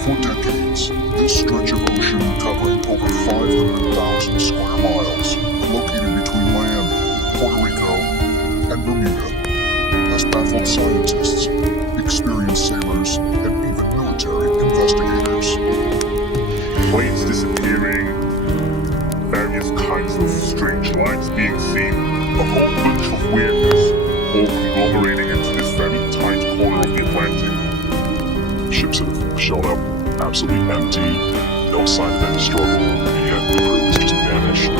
For decades, this stretch of ocean covering over 500,000 square miles, located between Miami, Puerto Rico, and Bermuda, has baffled scientists, experienced sailors, and even military investigators. Planes disappearing, various kinds of strange lights being seen, a whole bunch of weirdness, all conglomerating into this very tight corner of the Atlantic. Ships have shown up absolutely empty, no sign of any struggle, and yet the crew has just vanished.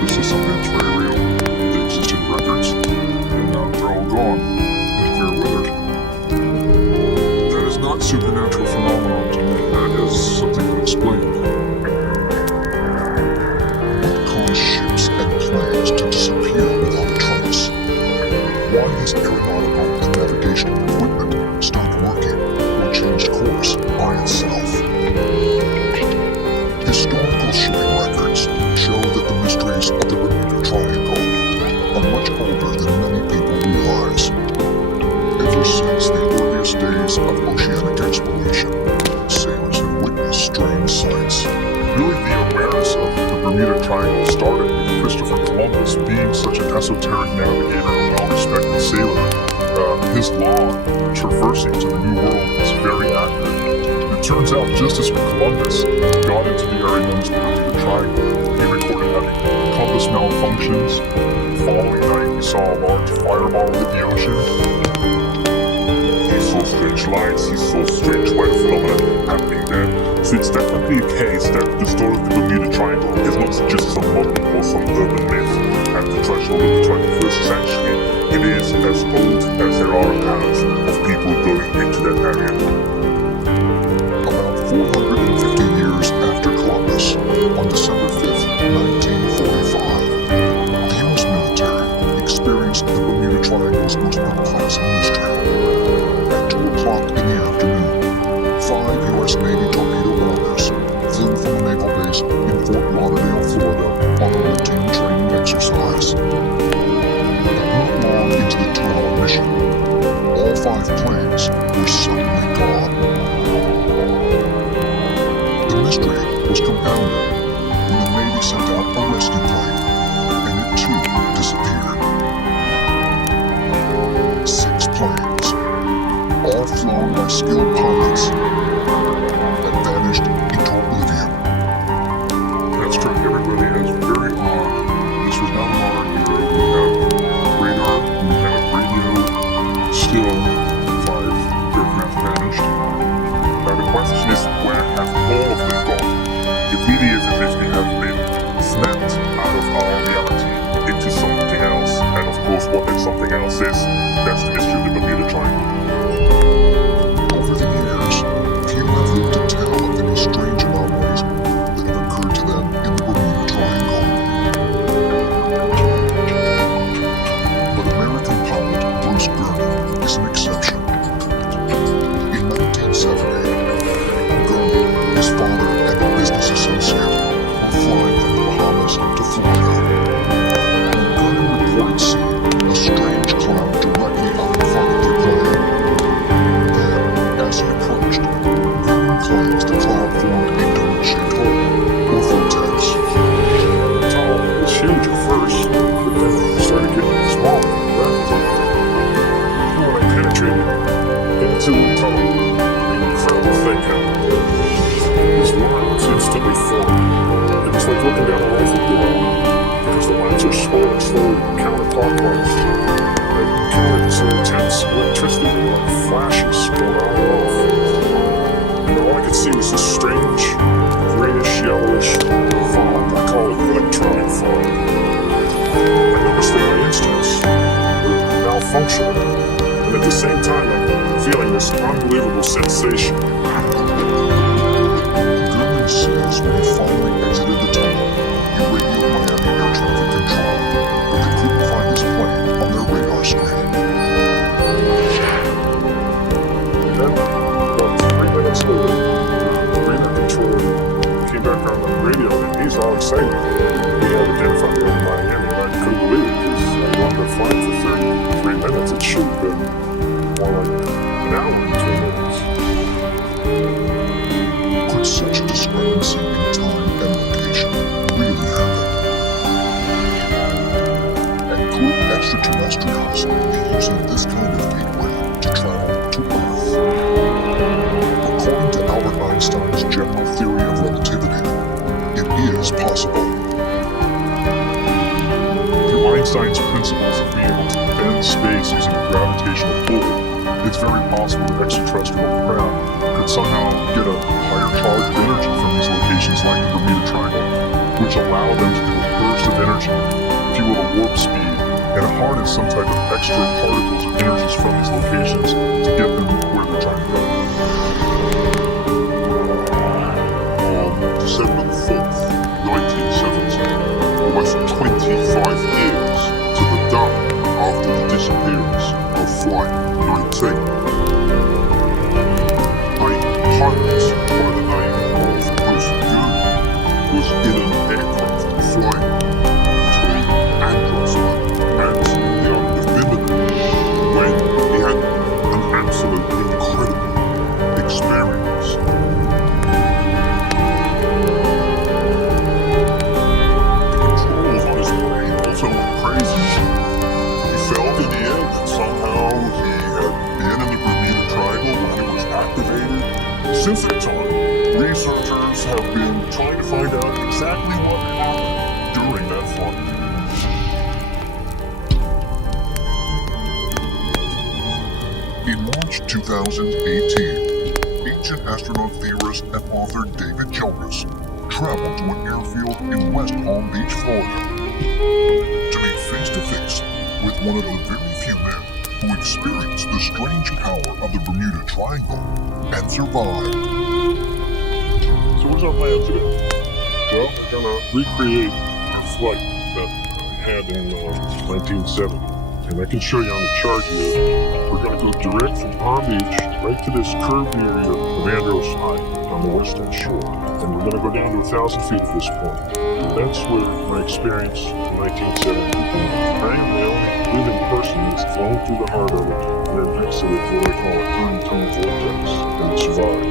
This is something that's very real. They exist in records, and now they're all gone, and fair weathered. That is not supernatural phenomenon to me. That is something unexplained. What caused ships and planes to disappear without a trace? Why has aeronautical and navigational equipment stopped working or changed course by itself? Historical shipping records show that the mysteries of the Bermuda Triangle are much older than many people realize. Ever since the earliest days of oceanic exploration, sailors have witnessed strange sights. Really, the awareness of the Bermuda Triangle started with Christopher Columbus being such an esoteric navigator, a well-respected sailor. His log traversing to the New World is very accurate. It turns out, just as Columbus got into the area known as the Bermuda Triangle, he recorded having compass malfunctions. The following night, he saw a large fireball hit the ocean. He saw strange lights, he saw strange weather phenomena happening there. So it's definitely a case that the story of the Bermuda Triangle is not just some modern or some urban myth at the threshold of the 21st century. It is as old as there are accounts of people going into that area. About 450 years after Columbus, on December 5th, 1945, the U.S. military experienced the Bermuda Triangle's most perplexing mystery. At 2 o'clock in the afternoon, 5 U.S. Navy torpedo bombers flew from a naval base in Fort Lauderdale, Florida, on a routine training exercise. Not long into the 2-hour mission, all 5 planes were suddenly gone. The mystery was compounded when the Navy sent out a rescue plane, and it too disappeared. 6 planes, all flown by skilled pilots, had vanished into oblivion. That struck everybody as very odd. This was not an modern era. We have radar, we have radio, still 5 aircraft vanished. Now the question is, where have all of them gone? It really is as if they have been snapped out of our reality into something else. And of course, what that something else is, that's the mystery of the Bermuda Triangle. Over the years, few have lived to tell of any strange anomalies that have occurred to them in the Bermuda Triangle. But American pilot Bruce Gurney is an exception. In 1970, Gurney, his father, and a business associate were flying from the Bahamas to Florida. When Gurney reported seeing a strange cloud directly out in front of their plane. Then, as he approached, Gurney claims the cloud formed a donut-shaped hole, or vortex. The tunnel was huge at first, but then it started getting smaller. That was when I penetrated into the tunnel, an incredible thing happened. These lines instantly formed. It was like looking down a rifle barrel, because the lines are slowly counterclockwise. I encountered this intense electricity like flashes going on and off. And all I could see was this strange, grayish, yellowish fog. I call it electronic fog. I noticed that my instruments were malfunctioning, and at the same time I'm feeling this unbelievable sensation. Gurney says when he finally exited the tunnel, he radioed Miami Air Traffic Control, but they couldn't find his plane on their radar screen. Then, about 3 minutes later, radar control came back on the radio, and he's all excited. He had identified me in Miami, and I couldn't believe it, because I wanted to fly for 33 minutes. It should have been more like an hour and 2 minutes. principles of being able to bend space using a gravitational pull, it's very possible that extraterrestrial craft could somehow get a higher charge of energy from these locations like the Bermuda Triangle, which allow them to do a burst of energy, if you will, a warp speed, and harness some type of extra particles or energies from these locations to get them where they're trying to go. On December the 5th, 1970, almost 25 years to the day after the disappearance of Flight 19, a pilot by the name of Bruce was in an aircraft flying between Andros and the island of Bimini when he had an absolutely incredible experience. Since that time, researchers have been trying to find out exactly what happened during that flight. In March 2018, ancient astronaut theorist and author David Jonas traveled to an airfield in West Palm Beach, Florida, to meet face-to-face with one of the very few men who experienced the strange power of the Bermuda Triangle and survived. So what's our plan today? Well, we're gonna recreate our flight that I had in 1970. And I can show you on the chart here. We're gonna go direct from Palm Beach right to this curved area of Andros Island on the western shore. And we're gonna go down to 1,000 feet at this point. That's where my experience in 1970 began. I am the only living person that's flown through the heart of it and then exited what I call a 30-ton vortex and survived.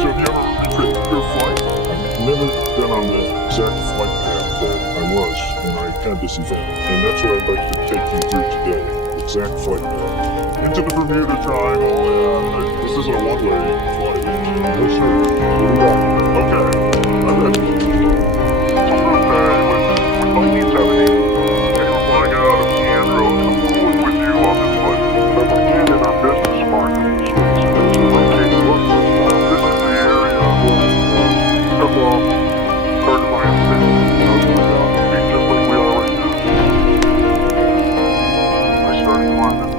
So have you ever recreated your flight? I've never been on the exact flight path that I was when I had this event. And that's what I'd like to take you through today. Exact flight path. Into the Bermuda Triangle. This isn't a one-way flight. No sir. Okay. I'm ready. It's a birthday with 1970. And we're flying out of Andros with you on this flight. But again, in our business market, this is rotating look. This is the area where took off, started my ascent. Just like we are right now. I started climbing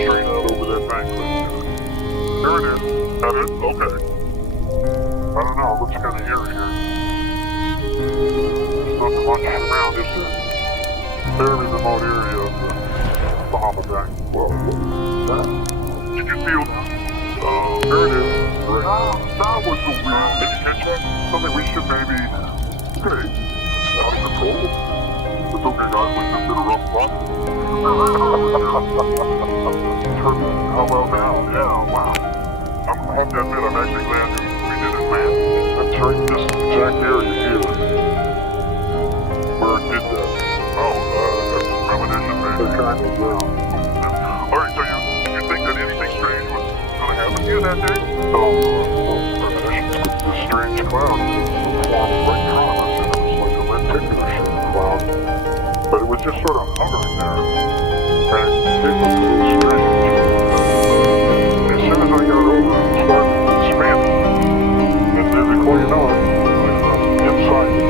straight out over that bank right there. There it is. That it? Okay. I don't know. It looks kind of eerie here. There's nothing much around, is there? Fairly remote area of the Bahama Bank. Well, did you feel that? There it is. Right. That was the weird. Did you catch that? Something we should maybe. Okay. It's out of control. It's okay, guys. We just did a rough run. How about now? Yeah, wow. I have to admit, I'm actually glad we did it, man. That's right, this exact area here. Where it did that. Oh, that's a premonition, man. They're kind of down. Alright, so did you think that anything strange was going to happen to you that day? Premonition. This strange cloud formed right in front of us, and it was like a lenticular shaped cloud. But it was just sort of hovering there. And it looked really strange. As soon as I got over it, it started expanding. And then before you know it, I'm inside it.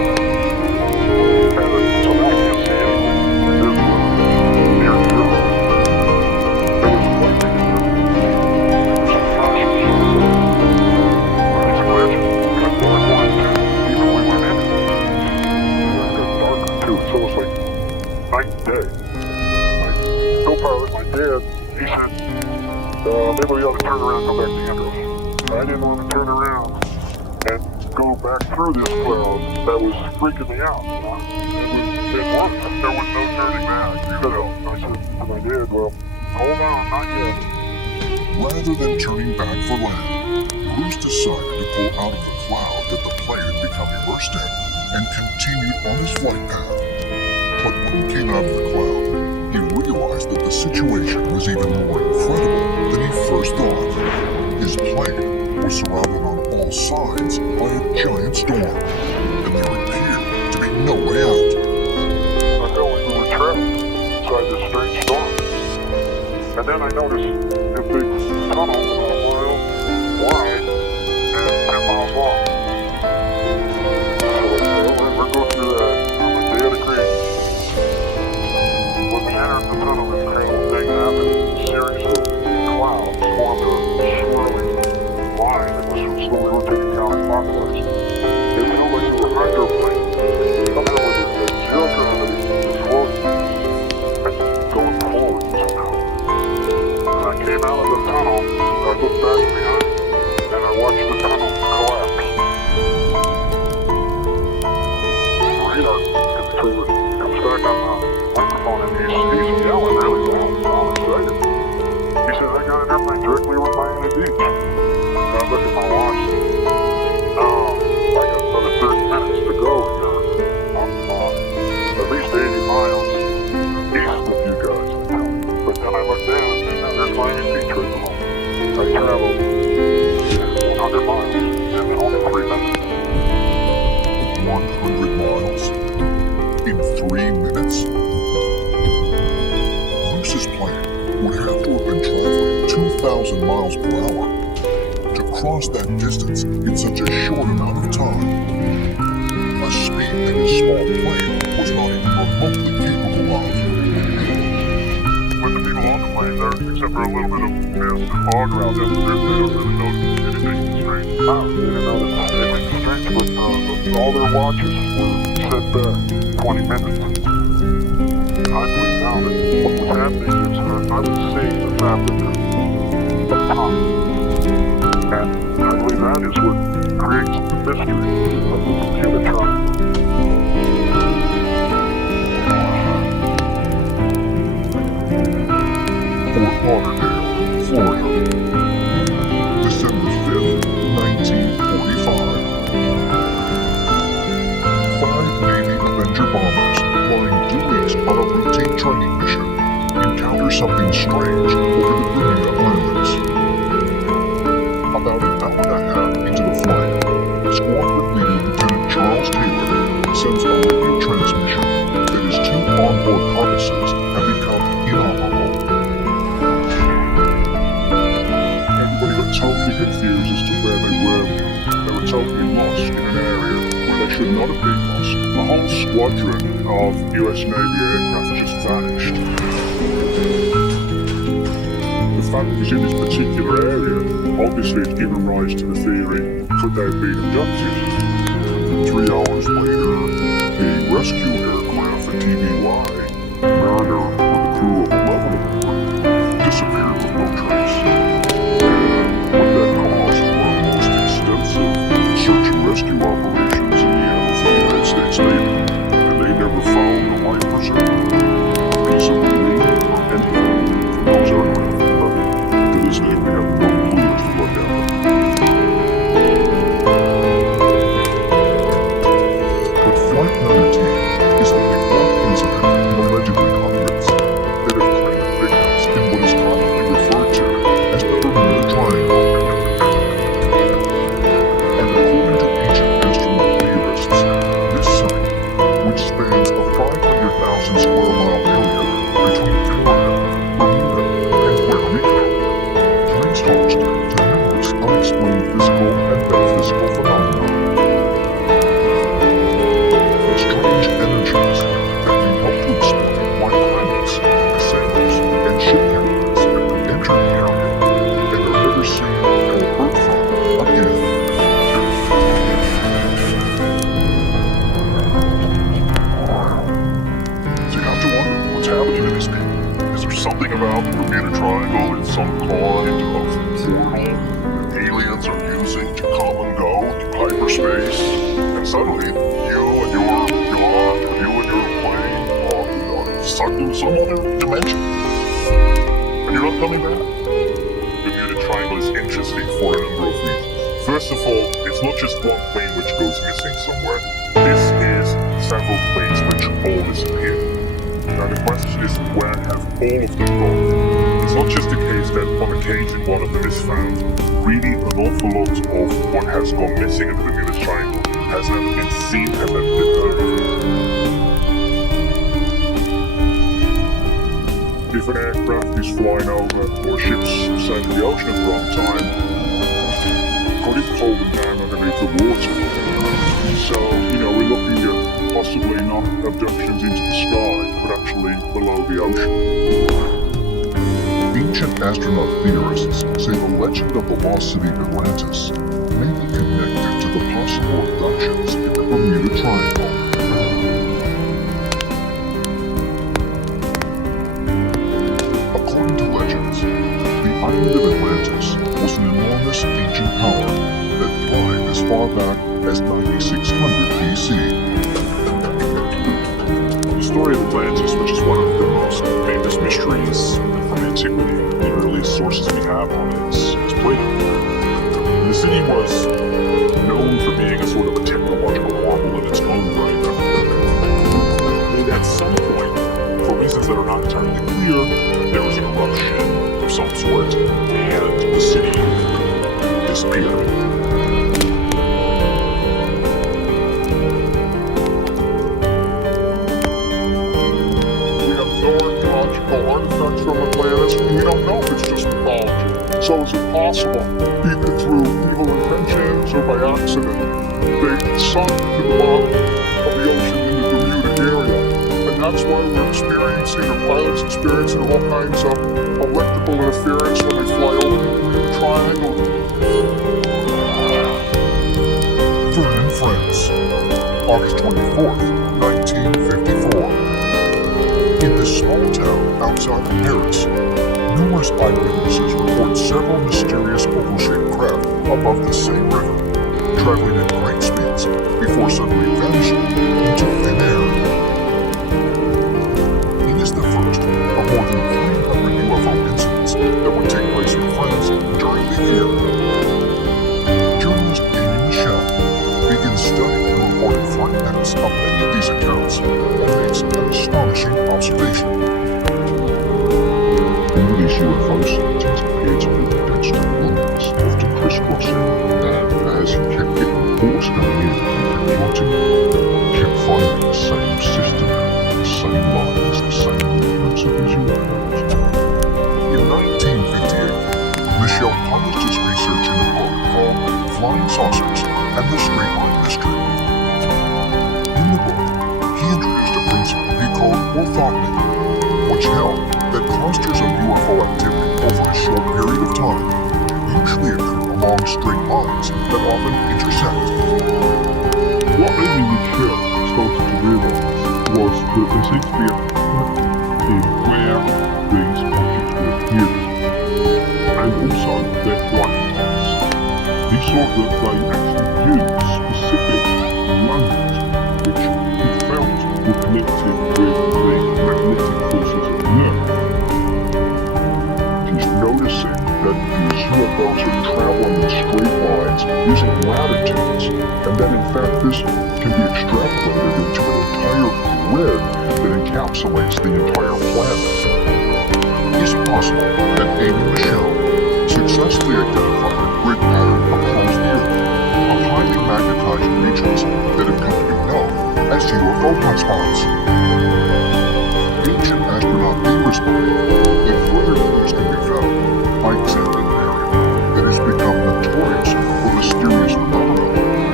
And so now I can't see anything. It is near zero. There was lightning in there. There was some flashes. But it's a glitch. It got more and more intense even when we went in it. And it got darker too. It's almost like night and day. My co-pilot, my dad, he said, maybe we ought to turn around and go back to Andros. I didn't want to turn around and go back through this cloud that was freaking me out. It worked. There was no turning back. You know, I said to my dad, well, hold on, not yet. Rather than turning back for land, Bruce decided to pull out of the cloud that the plane had become immersed in and continued on his flight path. But when he came out of the cloud, he realized that the situation was even more incredible than he first thought. His plane was surrounded on all sides by a giant storm, and there appeared to be no way out. I know we were trapped. had this strange storm. And then I noticed a big tunnel about a mile wide and 10 miles long. So I said, all right, we'll go through that. They had a great. When we entered the tunnel, this crazy thing happened. A series of clouds formed a swirling line that was slowly rotating counterclockwise. It felt like we were hydroplane. Somehow with a zero gravity, just floating and going forward somehow. As I came out of the tunnel, I looked back behind and I watched the tunnel collapse. Radar controller comes back on the microphone and he's yelling really loud, all excited. He says, I got an airplane directly over Miami Beach. And I look at my watch. I got another 30 minutes to go here. I'm at least 80 miles east of you guys. But then I look down and there's Miami Beach right below. I traveled 100 miles in only 3 minutes. 100 miles in 3 minutes? Bruce's plane would have to have been traveling 2,000 miles per hour to cross that distance in such a short amount of time. A speed that his small plane was not even remotely capable of. But the people on the plane there, except for a little bit of mist and fog around them, they don't really notice anything strange. They didn't notice anything strange, but all their watches were set back 20 minutes. I believe now that what was happening is that I was seeing the fabric of time. And I believe that is what creates the mystery of the computer triangle. Fort Lauderdale, Florida, December 5th, 1945. 5 Navy Avenger bombers flying due east on a routine training mission encounter something strange over the Bermuda Islands. About an hour and a half into the flight, Squadron Leader Lieutenant Charles Taylor sends a radio transmission that his 2 onboard compasses have become inoperable. Everybody got totally confused as to where they were. They were totally lost in an area where they should not have been lost. The whole squadron of US Navy aircraft just vanished. The fact that it was in this particular area, obviously it's given rise to the theory, could they have been abducted? 3 hours later, a rescue aircraft, a TBY, Mariner with a crew of 11 of them, disappeared with no trace. And what that caused were most extensive search and rescue operations in the annals of the United States Navy, and they never found a life preserver, a piece of marine, or anything from those aircraft. To this day, we have no clue as to what happened. But Flight 19 is only one incident in allegedly hundreds that have claimed victims in what is commonly referred to as the Bermuda Triangle. And according to ancient astronaut theorists, this site, which spans a 500,000 square mile area between Florida, Bermuda, and Puerto Rico, plays host to numerous unexplained physical and metaphysical phenomena. Strange energies that may help to explain why pilots, sailors, and ship captains enter the area and are never seen or heard from again. So you have to wonder what's happening to these people. Is there something about the Bermuda Triangle in some kind of portal that aliens are using to come and go through hyperspace? And suddenly, you and your plane are sucked into some other dimension. And you're not coming back. The Bermuda Triangle is interesting for a number of reasons. First of all, it's not just one plane which goes missing somewhere. This is several planes which all disappear. Now the question is, where have all of them gone? It's not just the case that on occasion one of them is found. Really, an awful lot of what has gone missing in the Bermuda Triangle has never been seen and never been heard. if an aircraft is flying over or a ship's sailing the ocean at the wrong time, could it pull them down underneath the water? So, we're looking at possibly not abductions into the sky, but actually below the ocean. Ancient astronaut theorists say the legend of the lost city of Atlantis may be connected to the possible abductions in the Bermuda Triangle. According to legends, the island of Atlantis was an enormous ancient power that thrived as far back as 9600 BC. The story of Atlantis, which is one of the most famous mysteries from antiquity, the earliest sources we have on it is Plato. The city was known for being a sort of a technological marvel in its own right. And at some point, for reasons that are not entirely clear, there was an eruption of some sort, and the city disappeared. Artifacts from Atlantis, we don't know if it's just mythology. So is it possible, either through evil intentions or by accident, they sunk to the bottom of the ocean in the Bermuda area? And that's why we're experiencing, or pilots experiencing, all kinds of electrical interference when they fly over the triangle. Vern and Friends, August 24th, 1954. In this small town outside of Paris, numerous eyewitnesses report several mysterious oval-shaped craft above the same river, traveling at great speeds before suddenly vanishing into thin air. It is the first of more than 300 UFO incidents that would take place in France during the year. Journalist Amy Michelle begins studying the reported fragments of many of these accounts and makes an astonishing observation. These UFO sightings appear to be pedestrian lines, often crisscrossing, and as he kept getting reports coming in, he kept plotting, kept finding the same system, the same lines, the same movements of his UFOs. In 1958, Michel published his research in a book called Flying Saucers and the Straight Line Mystery. In the book, he introduced a principle he called orthogonal, which held that clusters of UFO activity over a short period of time usually occur along straight lines that often intersect. What Amy Michelle started to realize was that there seemed to be a pattern in where these objects were appearing, and also their flight paths. He saw that they actually used specific lines which he felt were connected with the magnetic forces of the Earth. He's noticing that these UFOs are traveling in straight lines using latitudes, and that in fact this can be extrapolated into an entire grid that encapsulates the entire planet. Is it possible that Amy Michelle successfully identified a grid pattern across the Earth of highly magnetized regions that have come to be known as UFO hotspots? Ancient astronaut theorists believe that further clues can be found by examining an area that has become notorious for mysterious phenomena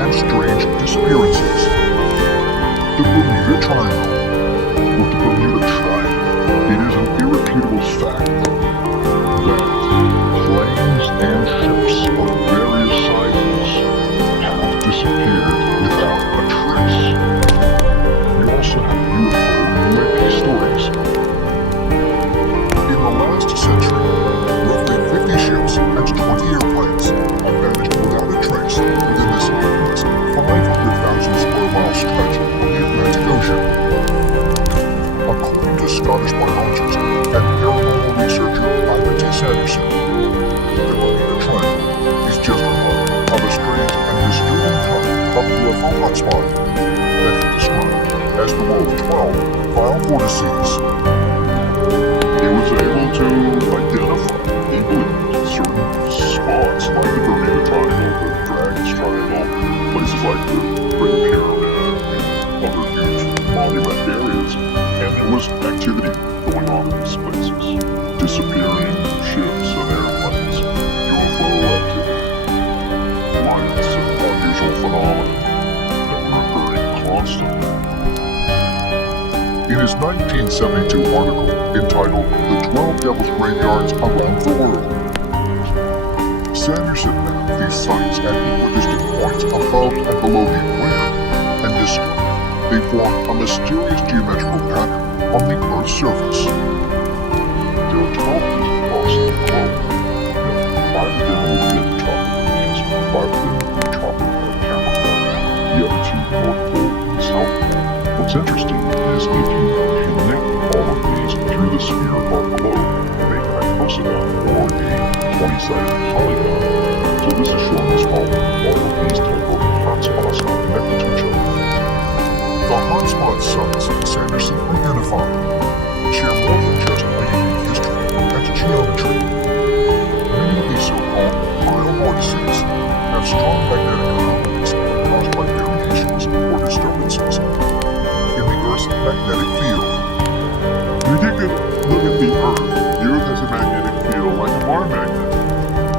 and strange disappearances. The Bermuda Triangle. With the Bermuda Triangle, it is an irrefutable fact that planes and ships of various sizes have disappeared without a trace. We also have UFO stories. In the last century, roughly 50 ships and 20 airplanes have vanished without a trace within this infamous 500,000 square mile stretch of the Atlantic Ocean. According to Scottish biologist and paranormal researcher Ivan T. Sanderson, the Bermuda Triangle is just one of a strange and disturbing type of UFO hotspot that he described as the world's 12 vile vortices. He was able to identify, he believed, certain spots like the Bermuda Triangle, the Dragon's Triangle, places like the Great Pyramid, and other huge monument areas, and there was activity going on in these places. science of unusual phenomena that were occurring constantly. In his 1972 article entitled The 12 Devil's Graveyards Around the World, Sanderson mapped these sites at equidistant points above and below the equator and discovered they form a mysterious geometrical pattern on the Earth's surface. There are 12 of these across the globe. 5 of them will be at the tropical regions, 5 of them in the tropical of Capricorn, the other 2 North Pole and South Pole. What's interesting is if you connect all of these through the sphere of our globe and make an icosagon or a 20-sided polygon, so this is showing us how all of these type of hotspots are connected to each other. The hotspot sites Sanderson identified share more than just a unique history and geometry. Many of these so-called vortices have strong magnetic anomalies caused by variations or disturbances in the Earth's magnetic field. You take a look at the Earth. The Earth has a magnetic field like a bar magnet.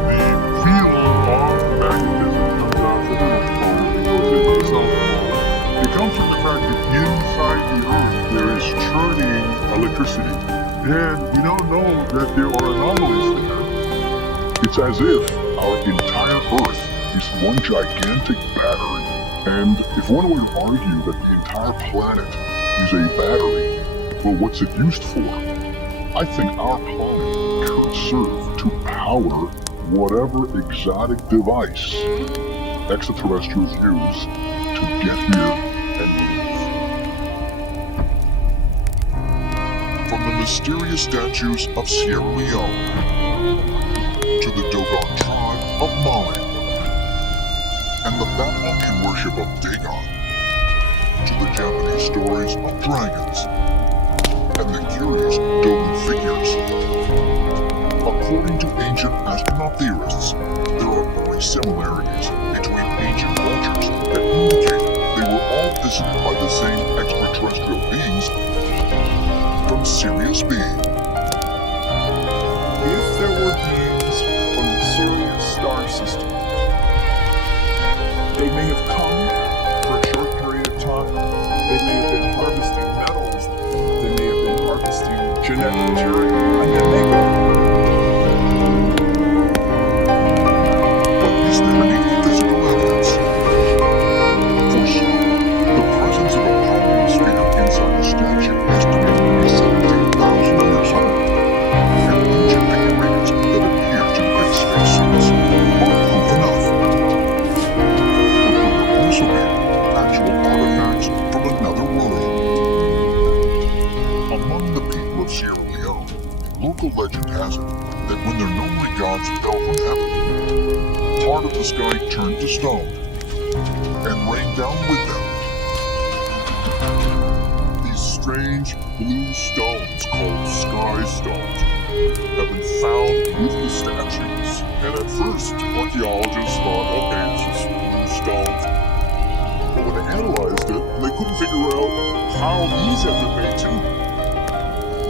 The field of magnetism comes out of the North Pole and goes into the South Pole. It comes from the fact that inside the Earth there is churning electricity. And we don't know that there are anomalies there. It's as if our entire Earth is one gigantic battery. And if one were to argue that the entire planet is a battery, well, what's it used for? I think our planet could serve to power whatever exotic device extraterrestrials use to get here and live. From the mysterious statues of Sierra Leone to the Dogon tribe of Mali and the Babylonian worship of Dagon to the Japanese stories of dragons and the curious Dogon figures. According to ancient astronaut theorists, there are 3 similarities between ancient cultures that indicate they were all visited by the same extraterrestrial beings from Sirius B. If there were beings from the Sirius star system, they may have come for a short period of time. They may have been harvesting metals. They may have been harvesting genetic material, and then they go. But is there any physical evidence? For some, the presence of a powerful sphere inside a statue estimated to be 17,000 years old, and ancient figurines that appear to depict spacesuits are proof enough. But could there also be actual artifacts from another world? Among the people of Sierra Leone, local legend has it that when their lonely gods fell from heaven, part of the sky turned to stone and rained down with them. These strange blue stones called sky stones have been found with the statues, and at first archaeologists thought, okay, it's just stones. But when they analyzed it, they couldn't figure out how these had been made too.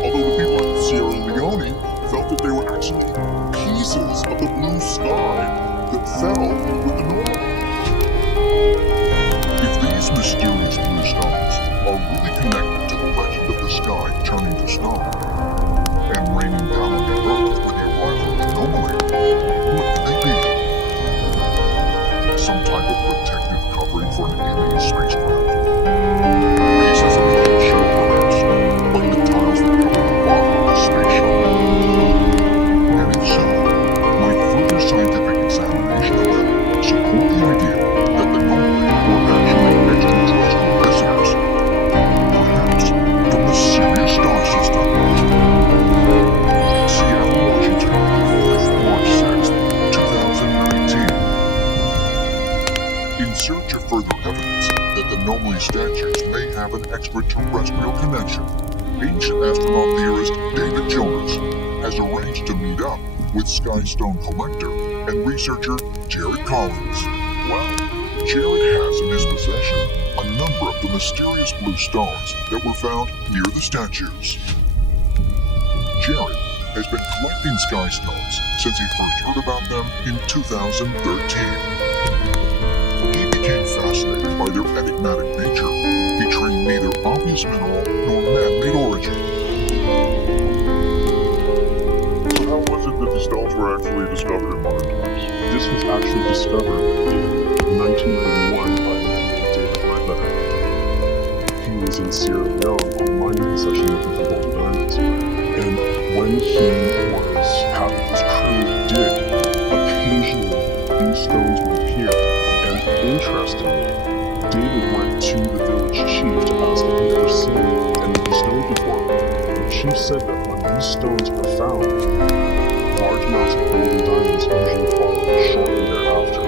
Although the people in Sierra Leone felt that they were actually pieces of the blue sky that fell with the normal. If these mysterious blue stones are really connected to the legend of the sky turning to stone and raining down on the earth with the arrival of the anomaly, what could they be? Some type of protective covering for an alien spacecraft? Pieces of ancient shell perhaps, like the tiles that cover the bottom of the space shuttle? And if so, might further scientific examination of them support the idea that the anomaly were actually extraterrestrial visitors, perhaps from the Sirius star system? Seattle, Washington, March 6, 2019. In search of further evidence that the anomaly statues may have an extraterrestrial connection, ancient astronaut theorist David Jonas has arranged to meet up with Skystone collector and researcher Jared Collins. Well, Jared has in his possession a number of the mysterious blue stones that were found near the statues. Jared has been collecting sky stones since he first heard about them in 2013. Chinese mineral nor man-made origin. So how was it that the stones were actually discovered in modern times? This was actually discovered in 1991 by a man named David Ledbetter. He was in Sierra Leone on a mining concession looking for gold and diamonds. And when he was having his crew dig, occasionally these stones would appear. And interestingly, David went to the village chief to ask if he'd ever seen any of these stones before. The chief said that when these stones are found, large amounts of gold and diamonds usually follow shortly thereafter.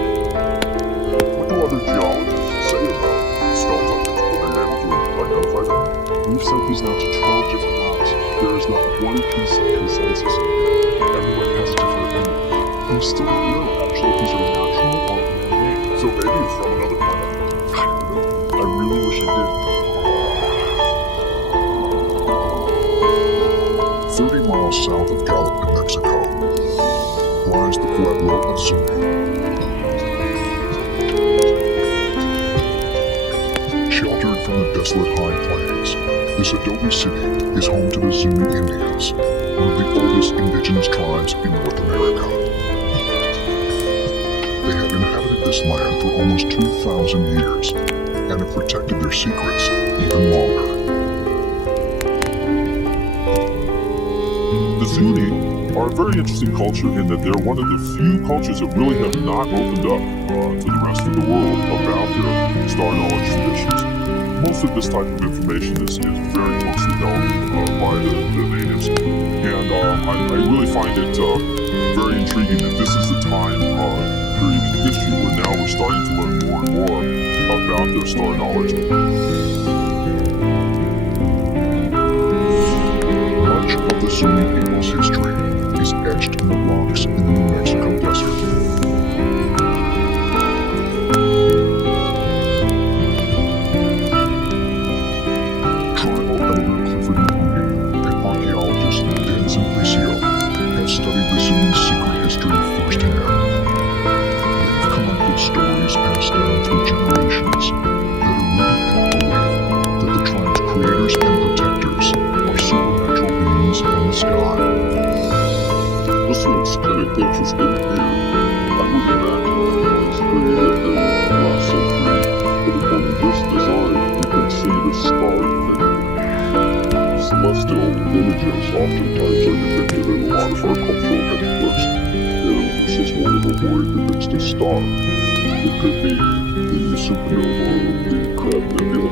What do other geologists say about stones like this? Were they able to identify them? We've sent these now to 12 different labs. There is not one piece of consensus here. Everyone has a different opinion. We still don't know actually if these are natural or man-made. So maybe it's from another planet. I don't know. I really wish I did. 30 miles south of Gallup, New Mexico, lies the Pueblo of Zuni. Sheltered from the desolate high plains, this adobe city is home to the Zuni Indians, one of the oldest indigenous tribes in North America. They have inhabited this land for almost 2,000 years and have protected their secrets even longer. The Zuni are a very interesting culture in that they're one of the few cultures that really have not opened up to the rest of the world about their star knowledge traditions. Most of this type of information is very closely held by the natives. And I really find it very intriguing that this is the time period in history where now we're starting to learn more and more about their star knowledge. Much of the Zuni people's history is etched in the rocks in the New Mexico desert. Tribal elder Clifford Mooney and archaeologist Denison Bricio have studied the Zuni secret history firsthand. They've collected stories passed down through generations that are rooted in the belief that the tribe's creators and protectors are supernatural beings from the sky. This looks kind of interesting here. I would imagine it was created in the last century, but upon this design, you can see the star thing. Celestial images oftentimes are depicted in a lot of our cultural hieroglyphs, and this is one of them where it depicts a star. It could be the supernova of the Crab Nebula.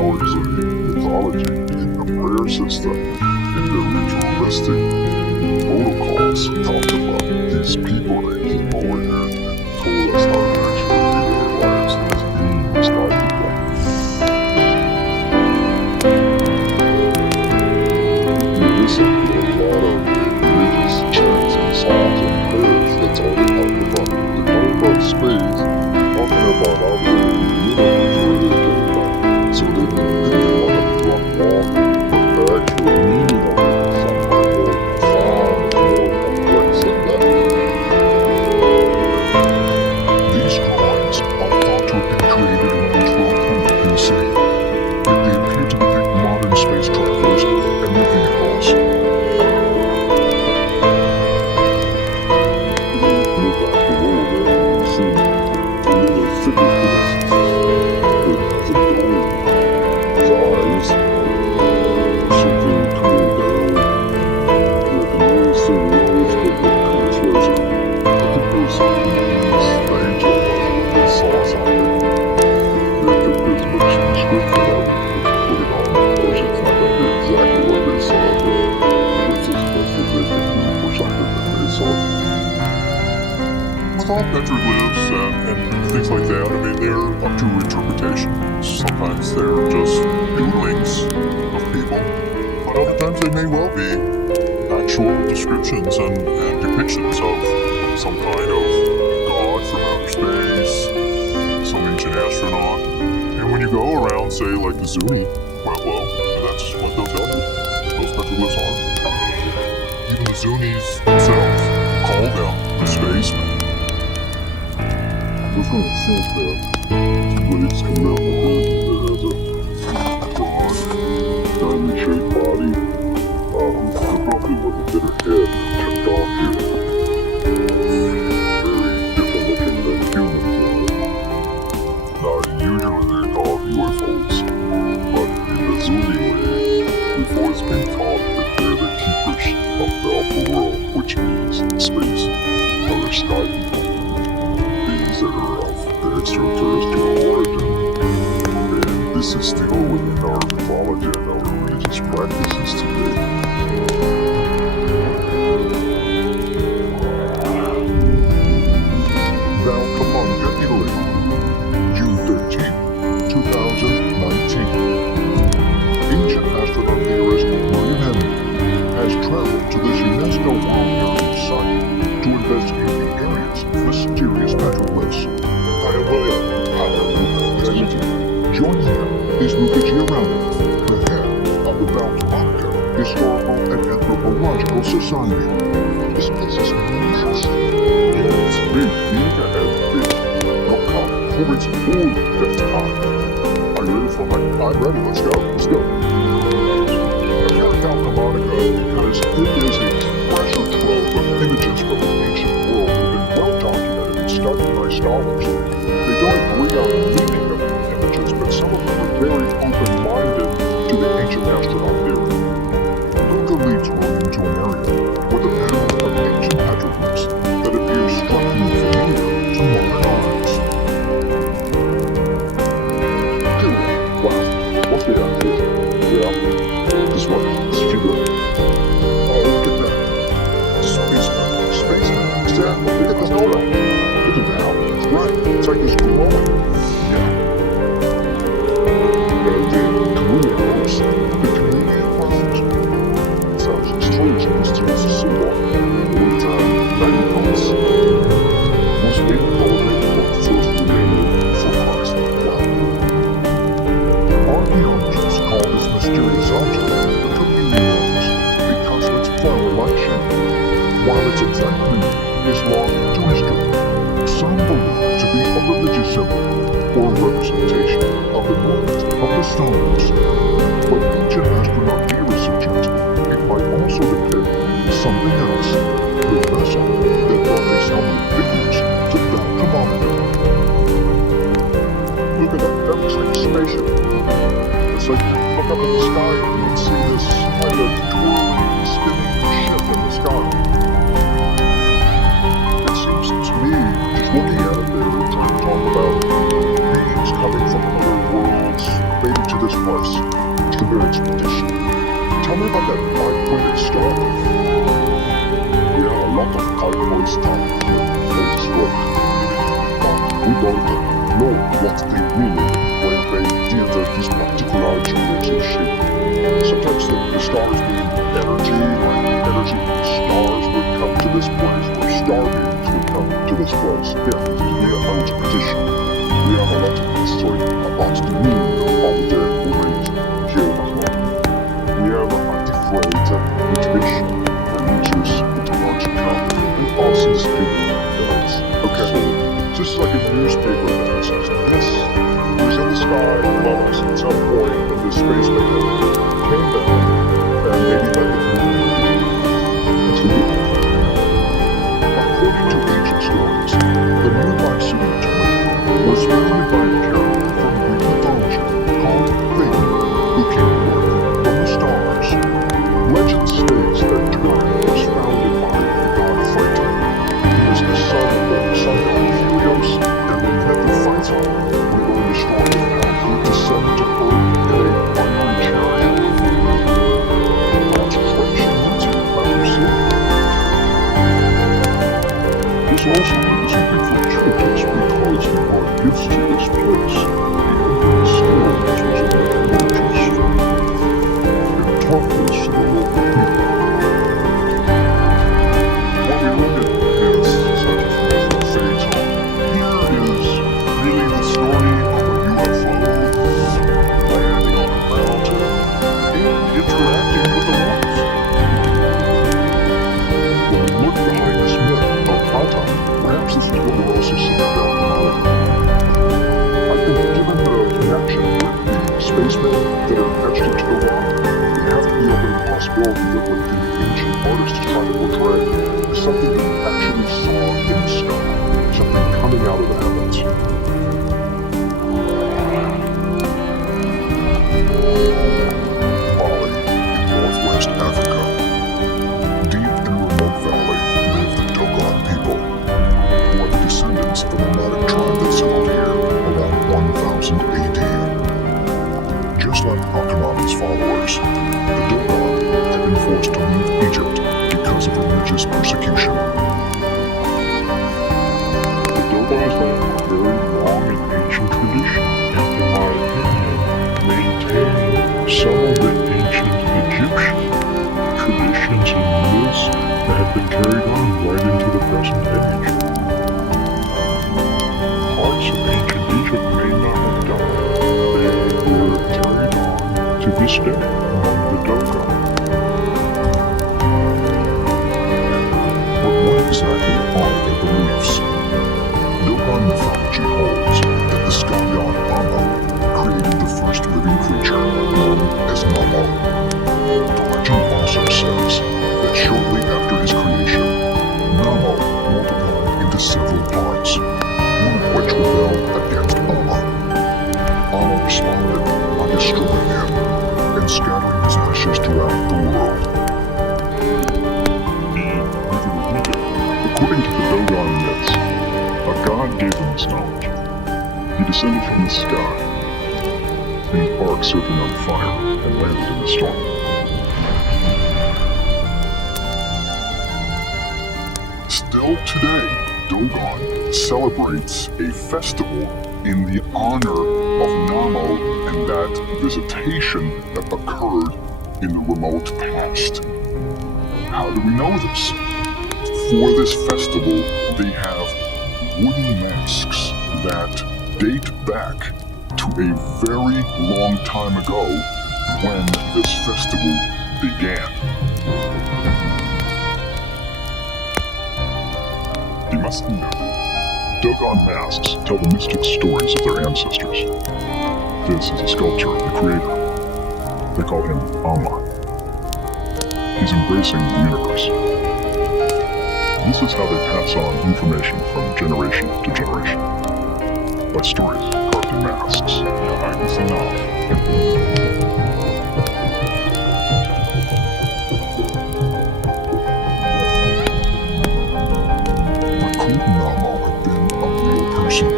Our Zuni mythology in the prayer system and their ritualistic protocols talk about these people that came over here and told us how to actually live their lives as beings, not people. You listen to a lot of religious chants and songs and prayers, that's all they talk about. They're talking about space, talking about out there in the universe where they came from. So they've been thinking about it for a long time, but the actual meaning of it is somewhere more profound and more complex than that. These drawings are thought to have been created around 1200 BC, yet they appear to depict modern space travelers and their vehicles. Look back the world there, you see a little figure to this. It has a dome, his eyes, something coming down, like a nose to the nose, but that kind of flares out. I think those these things are like what they saw something. They took as much description of it and put it on. Of course, it's not going to be exactly what they saw, but it's as best as they can do for something that they saw. With all petroglyphs and things like that, I mean, they're up to interpretation. Sometimes they're just doodlings of people, but other times they may well be actual descriptions and depictions of some kind of god from outer space, some ancient astronaut. And when you go around, say, like the Zuni Pueblo, that's what those petroglyphs are. Even the Zunis themselves call them the spacemen. We're going to think that the waves come out of the sky people, beings that are of extraterrestrial origin. And this is still within our mythology and our religious practices today. Valcamonga, Italy, June 13, 2019. Ancient astronaut theorist William Henry has traveled to this UNESCO World Heritage Site to investigate the area's mysterious petroglyphs. I am William. I am Luca. Joining him is Luca Giordano, the head of the Valcamonga Historical and Anthropological Society. This place is massive. It's big and big. Now come, for its full depth time. Are you ready for my... I'm ready, let's go. Here at Valcamonga, because it is a treasure trove of images from the ancient world that have been well documented and studied by scholars. They don't agree on the meaning of the images, but some of them are very open-minded to the ancient astronaut theory. Luca leads William to an area with a pattern of ancient petroglyphs that appears strikingly familiar to modern eyes. Wow, what's behind here? Yeah, this one, this figure. Oh, look at that. Spaceman. Exactly, look at this donut. Look at that. It's right. It's like this glowing. Yeah. And then Korean hopes, the Canadian prophet. Sounds strange and mysterious to see one. With magnifies. Most people probably for the first religion for Christ. Wow. Archaeologists call this mysterious object the chameleon rose because of its flower-like shape. While its exact meaning is lost to history, some believe it to be a religious symbol or a representation of the movement of the stars. But ancient astronaut theorists suggest it might also depict something else, the vessel that brought these helmeted figures to Valcamonga. Look at that, that looks like a spaceship. It's like, look up in the sky and you can see this kind of twirling, spinning ship in the sky. It seems to me, just looking at it, they were trying to talk about beings coming from other worlds, maybe to this place, to their expedition. Tell me about that five-pointed star. Yeah, a lot of five-pointed stars. That's right. We don't know what they mean when they give this particular geometric shape. Sometimes the stars mean energy, like energy from stars would come to this place, or star beams would come to this place. Yeah, this is made of expedition. We have a lot of history about the meaning of all the words here in the world. We have a different motivation for nature's mythological and also spiritual guides. Okay, so this is like a newspaper that says this was in the sky above us at some point, and this space came down, and maybe let the moon into the according to ancient stories, the nearby city of Toronto was founded by a character from Greek mythology called Fate, who came forth from the stars. Legend states that Toronto was founded by the god Freyta, who was the son of Helios, and when he met the Freyta, later in the story, he descended to Earth in a fiery chariot. That's crazy, that's incredible. This also means something for churches because he brought gifts to this place, and still this was a religious and taught this to the local people. What we look at is such a phrase that fades on. Here is really the story of a UFO landing on a mountain and interacting with the waters. When we look behind this myth of Alta, perhaps this is what we're also seeing about Valcamonga. I think given the connection with the spacemen that are etched into the rock, we have to be open to the possibility that what the ancient artist is trying to portray is something that we actually saw in the sky, something coming out of the heavens. Mali, Northwest Africa. Deep in a remote valley live the Dogon people. the nomadic tribe that settled here around 1000 AD. Just like Akhenaten's followers, the Dogon had been forced to leave Egypt because of religious persecution. The Dogons have a very long and ancient tradition, and in my opinion, maintain some of the ancient Egyptian traditions and myths that have been carried on right into the present age. Parts of ancient Egypt may not have died. They were carried on to this day among the Dogon. But what exactly are their beliefs? Dogon mythology holds that the sky god Amma created the first living creature known as Namo. The legend also says that shortly after his creation, Namo multiplied into several parts, one of which rebelled against Amma. Amma responded by destroying him and scattering his ashes throughout the world. According to the Dogon myths, a god gave him his knowledge. He descended from the sky in an ark surfing on fire and landed in the storm. Still today, Dogon celebrates a festival in the honor of Namo and that visitation that occurred in the remote past. How do we know this? For this festival, they have wooden masks that date back to a very long time ago when this festival began. You must know, Dogon masks tell the mystic stories of their ancestors. This is a sculpture of the creator. They call him Amma. He's embracing the universe. This is how they pass on information from generation to generation. By stories carved in masks. Could Namo have been a real person?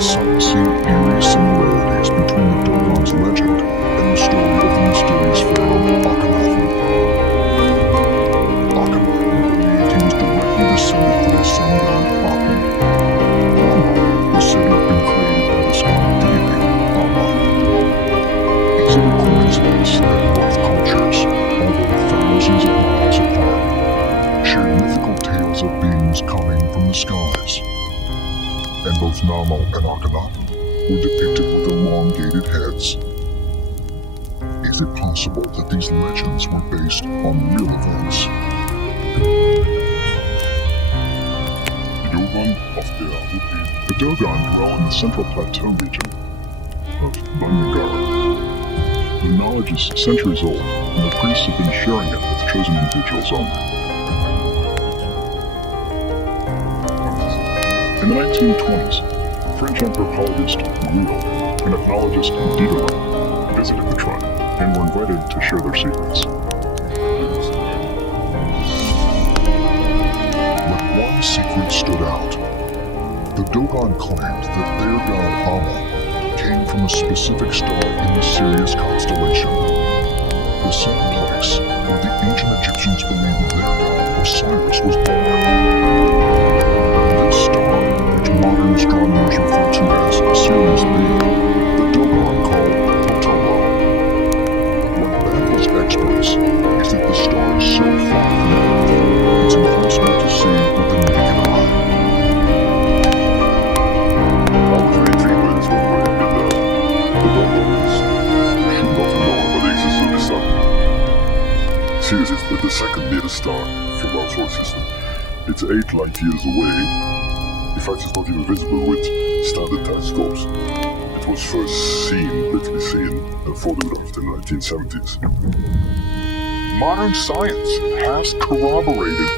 Some see eerie similarities between the Dogon's legend and the story of the mysterious pharaoh Akhenaten. Akhenaten believed he was directly descended from his sun god Aten. Namo was said to have been created by the sky deity Amma. Is it a coincidence that both cultures, although thousands of miles apart, shared mythical tales of beings coming from the skies? And both Namo and Akhenaten were depicted with elongated heads. Is it possible that these legends were based on real events? The Dogon dwell in the central plateau region of Banyagara. The knowledge is centuries old, and the priests have been sharing it with chosen individuals only. In the 1920s, French anthropologist Guillaume and ethnologist Diderot visited the tribe and were invited to share their secrets. But one secret stood out. The Dogon claimed that their god Amma came from a specific star in the Sirius constellation, the same place where the ancient Egyptians believed their god Osiris was born. This star, which modern astronomers refer to as Sirius B, the Dogon called Otobo. What baffles experts is that the star is so far from Earth, it's impossible to see with the naked eye. Sirius is the second nearest star from our solar system. It's 8 light years away. In fact, it's not even visible with standard telescopes. It was first literally seen and photographed in the 1970s. Modern science has corroborated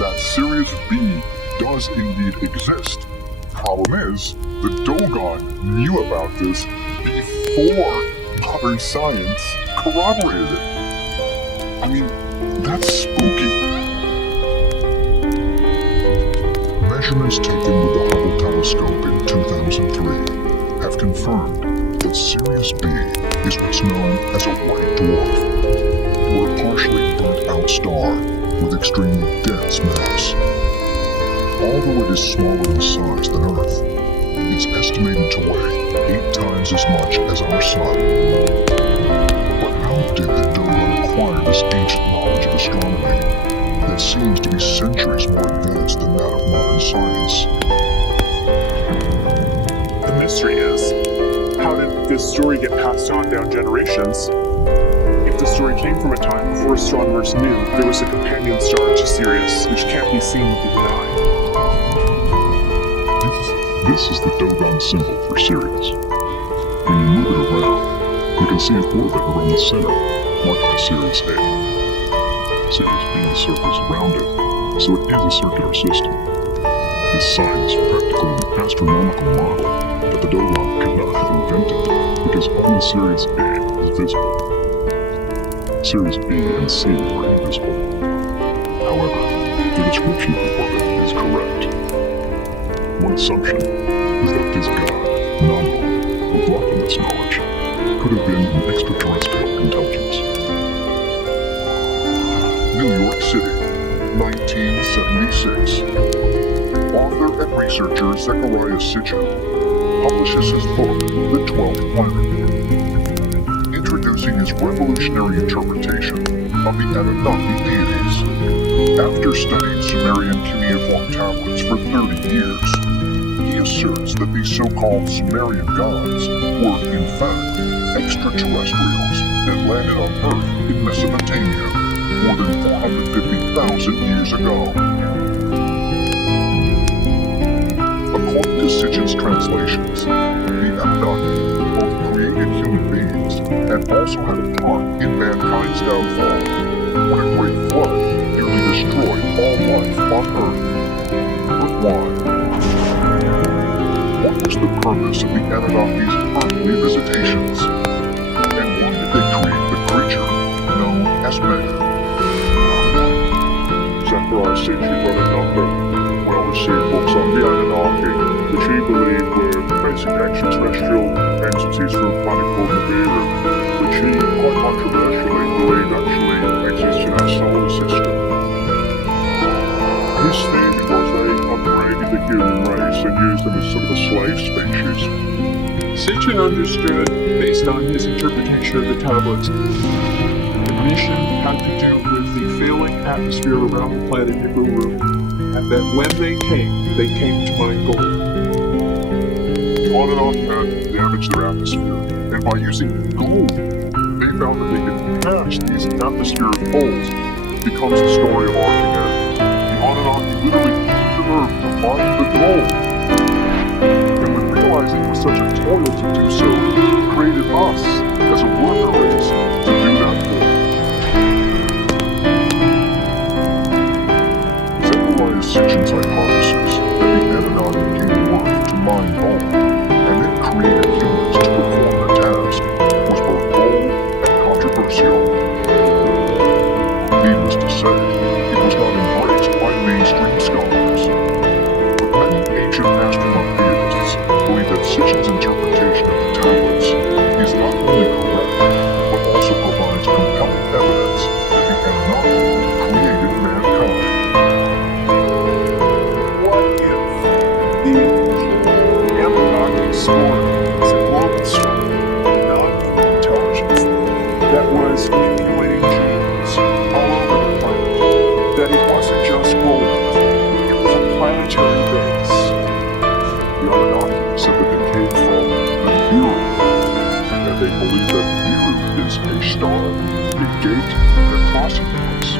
that Sirius B does indeed exist. Problem is, the Dogon knew about this before modern science corroborated it. I mean, that's spooky. Measurements taken with the Hubble telescope in 2003 have confirmed that Sirius B is what's known as a white dwarf, or a partially burnt-out star with extremely dense mass. Although it is smaller in size than Earth, it's estimated to weigh 8 times as much as our Sun. But how did the Dogon acquire this ancient knowledge of astronomy that seems to be centuries more advanced than that of modern science? The mystery is, how did this story get passed on down generations? If the story came from a time before astronomers knew there was a companion star to Sirius which can't be seen with the eye. This is the Dogon symbol for Sirius. When you move it around, you can see an orbit around the center, marked by Sirius A. Sirius B's circles around it, so it is a circular system. This sign is practically an astronomical model that the Dogon could not have invented because only Sirius A is visible. Sirius B and C were invisible. However, the description of the orbit is correct. One assumption is that this god, Nano, who brought them this knowledge, could have been an extraterrestrial intelligence. New York City, 1976. Author and researcher Zechariah Sitchin publishes his book, The 12th Planet, introducing his revolutionary interpretation of the Anunnaki deities. After studying Sumerian cuneiform tablets for 30 years, he asserts that these so-called Sumerian gods were, in fact, extraterrestrials that landed on Earth in Mesopotamia more than 450,000 years ago. According to Sitchin's translations, the Anunnaki both created human beings and also had a part in mankind's downfall when a great flood nearly destroyed all life on Earth. But why? What was the purpose of the Anunnaki's earthly visitations? And why did they create the creature known as man? Zechariah Sitchin wrote a number of well-received books on the Anunnaki, which he believed were basic extraterrestrial entities from a planet called Nibiru, which he quite controversially believed actually exists in our solar system. His theory was they upgraded the human race and used them as sort of a slave species. Sitchin understood, based on his interpretation of the tablets, the mission had to do with the failing atmosphere around the planet Nibiru, and that when they came to mine gold. The Anunnaki had damaged their atmosphere, and by using gold, they found that they could patch these atmospheric holes. It becomes the story of Armageddon. The Anunnaki literally heated the earth to mine the gold. And when realizing it was such a toil to do so, it created us as a worker race to do that for them. Zechariah Sitchin's hypothesis that the Anunnaki came to Earth to mine gold and then created humans to perform the task was both bold and controversial. Needless to say, it was not embraced by mainstream scholars. But many ancient astronaut theorists believe that Sitchin's interpretation of the tablets is not only correct, but also provides compelling evidence that the Anunnaki created mankind. What if the Anunnaki story is a global story, not an intelligence that was manipulating genes all over the planet? That it wasn't just gold, it was a planetary base. The Anunnaki said that they came from Nibiru, and they believe that Nibiru is a star, a gate, and a crossing place,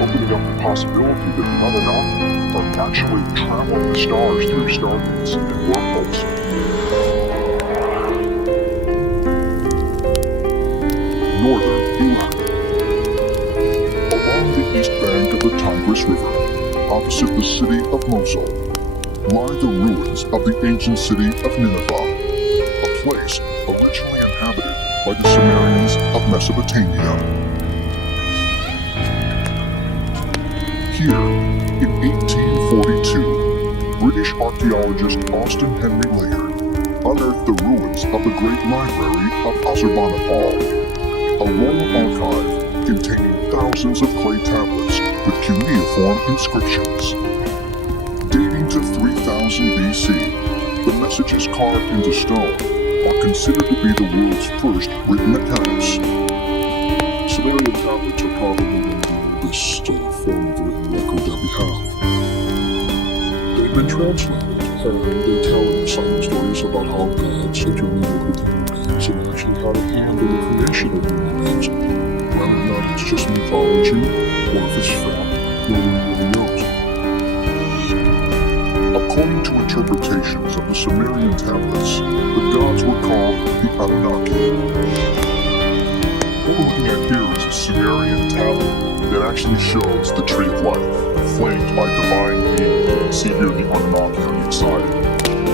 opening up the possibility that the Anunnaki are actually traveling the stars through stargates and wormholes. Northern Iran. Along the east bank of the Tigris River, opposite the city of Mosul, lie the ruins of the ancient city of Nineveh, a place originally inhabited by the Sumerians of Mesopotamia. Here, In 1842, British archaeologist Austin Henry Layard unearthed the ruins of the Great Library of Ashurbanipal, a royal archive containing thousands of clay tablets with cuneiform inscriptions. Dating to 3000 BC, the messages carved into stone are considered to be the world's first written accounts. Sumerian tablets are probably one of the oldest form of written record that we have. They've been translated, and they tell exciting stories about how gods intermingled with human beings and actually had a hand in the creation of human beings. Whether or not it's just mythology, or if it's fact, no one really knows. According to interpretations of the Sumerian tablets, the gods were called the Anunnaki. What we're looking at here is a Sumerian tablet that actually shows the tree of life, flanked by divine beings. You can see here the Anunnaki on each side.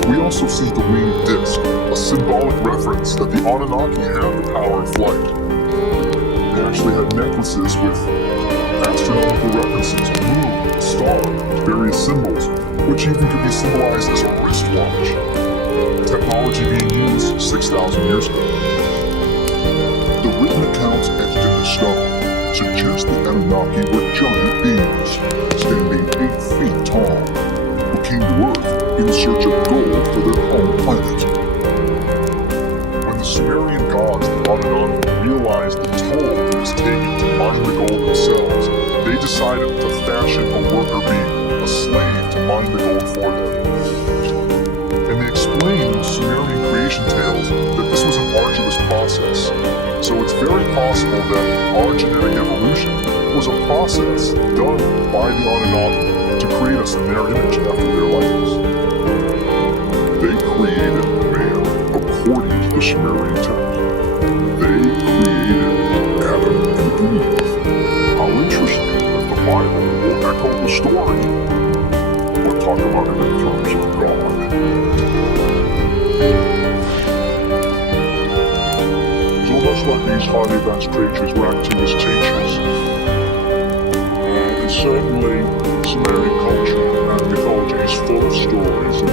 We also see the winged disc, a symbolic reference that the Anunnaki had the power of flight. They actually had necklaces with astronomical references, moon, star, various symbols, which even could be symbolized as a wristwatch. Technology being used 6,000 years ago. The written accounts etched in the stone suggest the Anunnaki were giant beings, standing 8 feet tall, who came to Earth in search of gold for their home planet. When the Sumerian gods, the Anunnaki, realized the toll it was taking to mine the gold themselves, they decided to fashion a worker bee, a slave to mine the gold for them. And they explain in the Sumerian creation tales that this was an arduous process. So it's very possible that our genetic evolution was a process done by the Anunnaki to create us in their image and after their likeness. They created man according to the Sumerian text. They created Adam and Eve. How interesting that the Bible will echo the story, but talk about it in terms of God. So much like these highly advanced creatures were acting as teachers. And certainly Sumerian culture and mythology is full of stories of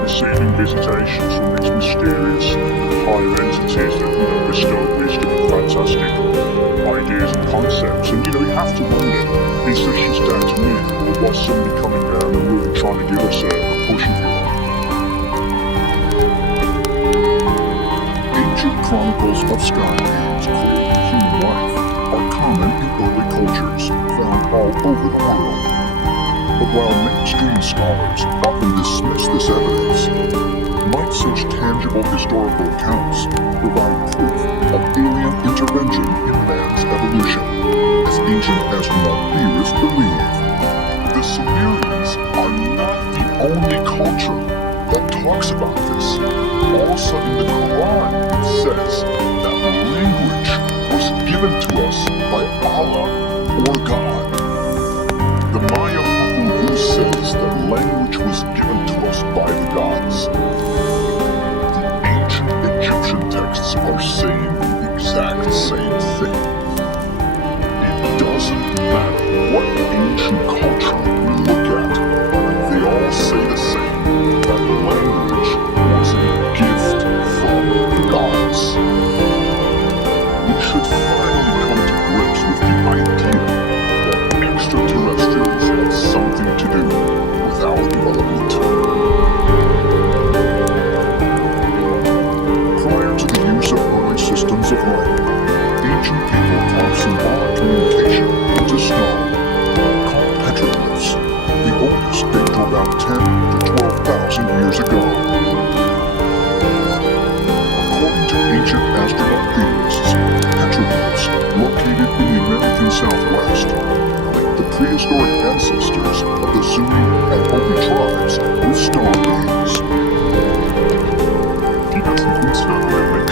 receiving visitations from these mysterious higher entities that bestow wisdom and fantastic ideas and concepts. And you have to wonder, is this just down to myth, or was somebody coming down and really trying to give us a push, if you like? Ancient chronicles of sky beings creating human life are common in early cultures found all over the world. But while mainstream scholars often dismiss this evidence, might such tangible historical accounts provide proof of alien intervention in man's evolution, as ancient astronaut theorists believe. The Sumerians are not the only culture that talks about this. Also in the Quran says that language was given to us by Allah or God. The Maya Huku says that language was given to us by the gods. The ancient Egyptian texts are saying the exact same thing. It doesn't matter what ancient culture we look at, they all say the same, that language was a gift from the gods. We should finally come to grips with the idea that extraterrestrials had something to do with our development. Prior to the use of early systems of writing, ancient people taught symbolic communication into stone, called petroglyphs. The oldest date to about 10 to 12,000 years ago. According to ancient astronaut theorists, petroglyphs located in the American Southwest linked the prehistoric ancestors of the Zuni and Hopi tribes with star beings. You got some cool stuff there,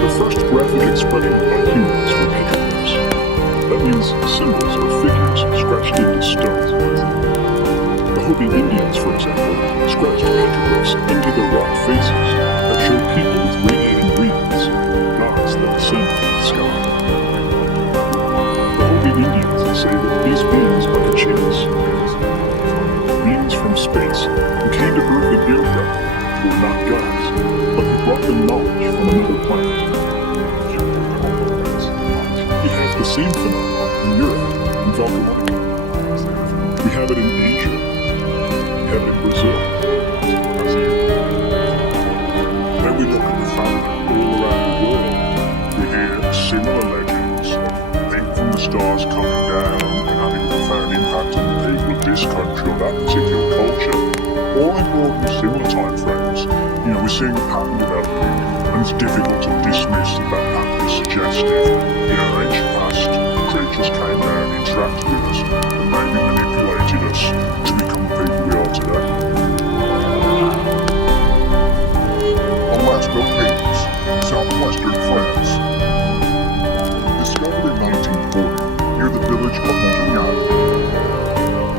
the first graphic expression by humans were petroglyphs. That means symbols or figures scratched into stone. The Hopi Indians, for example, scratched petroglyphs into their rock faces that showed people with radiating wings, gods that descend from the sky. The Hopi Indians say that these beings are is beings from space who came to Earth in aircraft were not gods, but brought them knowledge from another planet. We have the same phenomenon in Europe, in Valkyrie. We have it in Asia. We have it in Brazil. When we look at the fauna all around the world, we hear similar legends of things from the stars coming down and having a profound impact on the people of this country or that particular culture, all in broadly similar time frames. We're seeing a pattern developing, and it's difficult to dismiss that pattern is suggestive. Ancient past creatures came down, interacted with us, and maybe manipulated us to become the people we are today. Alaska Caves, southwestern France. Discovered in 1940 near the village of Montignac.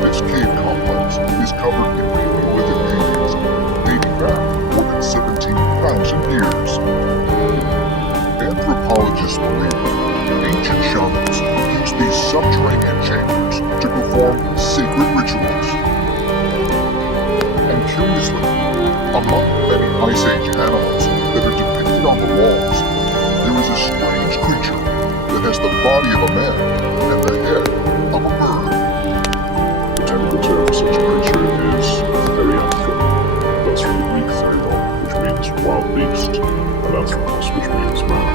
This cave complex is covered in Paleolithic paintings dating back more than 17,000 years. Anthropologists believe ancient shamans used these subterranean chambers to perform sacred rituals. And curiously, among many Ice Age animals that are depicted on the walls, there is a strange creature that has the body of a man and the head of a bird. The technical term for such a creature is Therianthro. That's from the Greek Therion, which means wild beast, and Anthropos, which means man.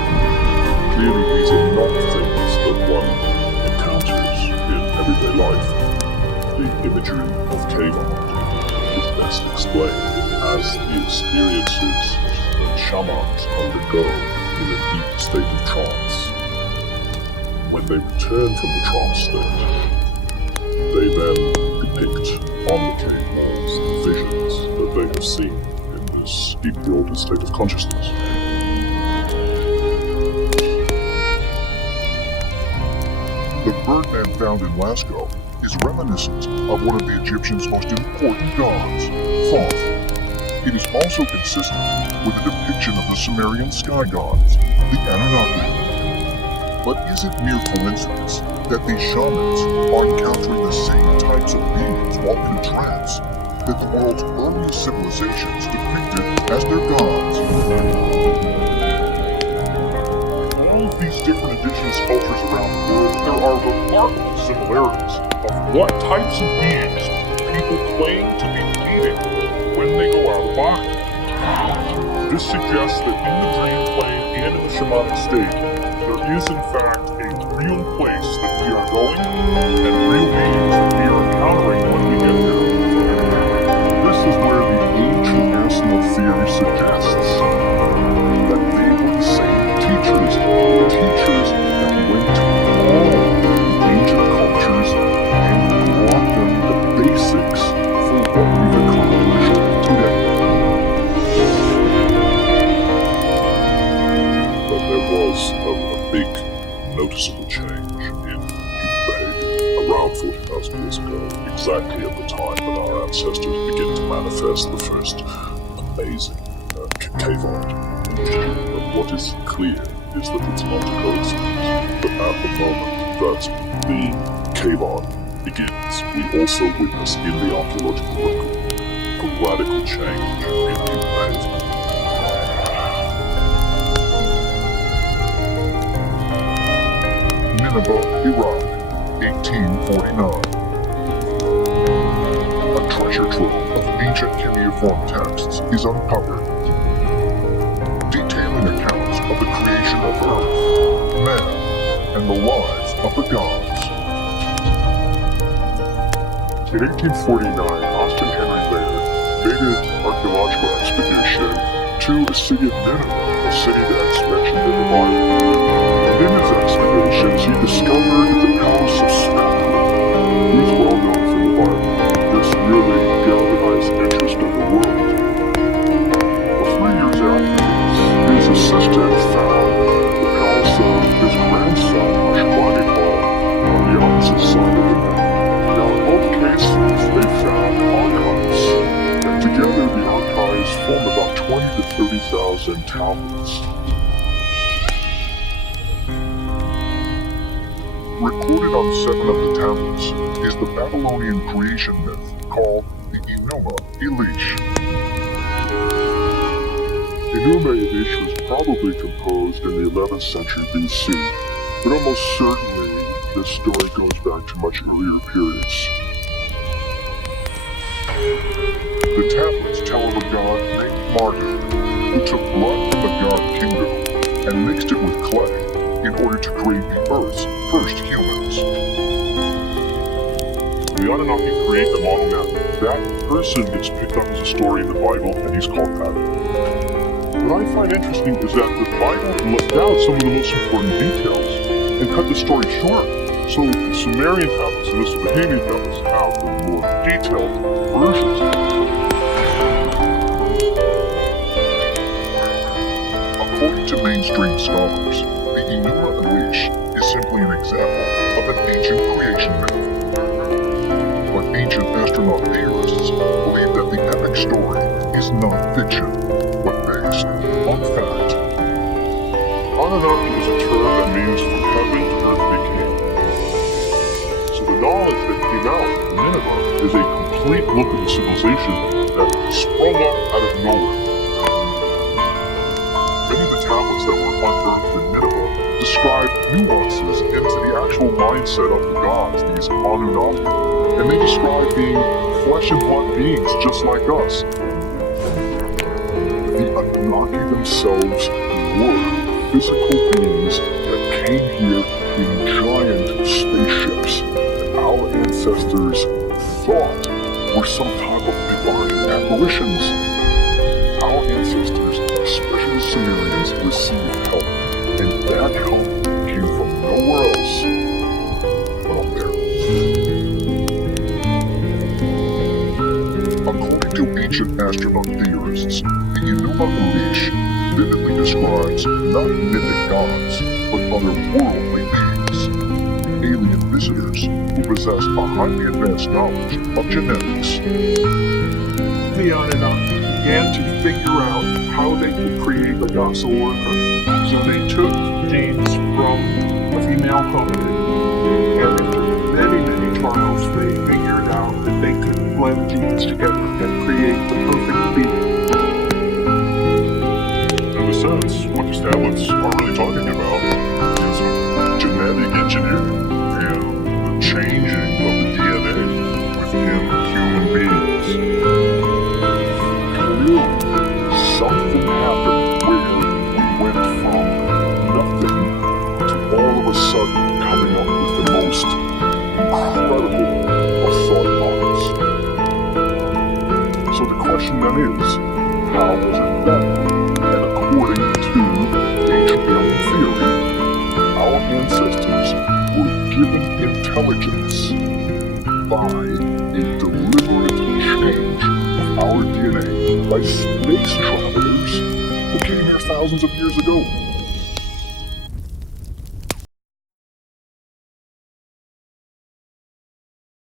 Clearly, these are not things that one encounters in everyday life. The imagery of cave art is best explained as the experiences that shamans undergo in a deep state of trance. When they return from the trance state, they then depict on the cave walls the visions that they have seen in this deeply altered state of consciousness. The birdman found in Lascaux is reminiscent of one of the Egyptians' most important gods, Thoth. It is also consistent with a depiction of the Sumerian sky gods, the Anunnaki. But is it mere coincidence that these shamans are encountering the same types of beings while in trance that the world's earliest civilizations depicted as their gods? All of these different indigenous cultures around the world, there are remarkable similarities of what types of beings people claim to be meeting when they go out of the body. This suggests that in the dream plane and in the shamanic state, there is in fact a real place that we are going and real beings that we are encountering when we get there. This is where the ancient national theory suggests that they were the same teachers that went to all the ancient cultures and brought them the basics for what we've accomplished today. But there was a big noticeable change in human behavior around 40,000 years ago, exactly at the time that our ancestors began to manifest the first amazing cave art. But what is clear is that it's not a coincidence, but at the moment that the cave art begins, we also witness in the archaeological record a radical change in human behavior. Nineveh, Iraq, 1849. A treasure trove of ancient cuneiform texts is uncovered, detailing accounts of the creation of Earth, man, and the lives of the gods. In 1849, Austin Henry Laird made an archaeological expedition to Assyrian Nineveh, a city that's mentioned in the Bible. In his excavations, he discovered the palace of Spectre, who is well known from the Bible. This really galvanized interest in the world. 3 years after his assistant found the palace of his grandson, Ashurbanipal, on the opposite side of the mountain. Now, in both cases, they found archives, and together the archives form about 20 to 30,000 tablets. Recorded on 7 of the tablets is the Babylonian creation myth called the Enuma Elish. Enuma Elish was probably composed in the 11th century BC, but almost certainly this story goes back to much earlier periods. The tablets tell of a god named Marduk who took blood from the god Kingu and mixed it with clay in order to create the Earth's first humans. The Anunnaki create the model man. That person gets picked up as a story in the Bible, and he's called that. What I find interesting is that the Bible left out some of the most important details and cut the story short. So the Sumerian tablets and the Mesopotamian tablets have the more detailed versions. According to mainstream scholars, the Enuma Elish is simply an example of an ancient creation myth. But ancient astronaut theorists believe that the epic story is not fiction, but based on fact. Anunnaki is a term that means from heaven to earth they came. So the knowledge that came out of Nineveh is a complete look at the civilization that sprung up out of nowhere. Many of the tablets that were unearthed in Nineveh describe nuances into the actual mindset of the gods, these Anunnaki, and they describe being flesh and blood beings just like us. The Anunnaki themselves were physical beings that came here in giant spaceships that our ancestors thought were some type of divine apparitions. Our ancestors, especially Sumerians, received help, and that help came from nowhere else but up there. According to ancient astronaut theorists, the Enuma Elish vividly describes not mythic gods, but otherworldly beings, alien visitors who possess a highly advanced knowledge of genetics. The Anunnaki began to figure out how they could create a docile worker. So they took genes from a female hominid, and after many, many trials, they figured out that they could blend genes together and create the perfect being. In a sense, what these tablets are really talking about is genetic engineering and the changing of the DNA within human beings. Really, something happened where we went from nothing to all of a sudden coming up with the most incredible of thought models. So the question then is, how was it done? And according to ancient alien theory, our ancestors were given intelligence by a deliberate change of our DNA by space travelers who came here thousands of years ago.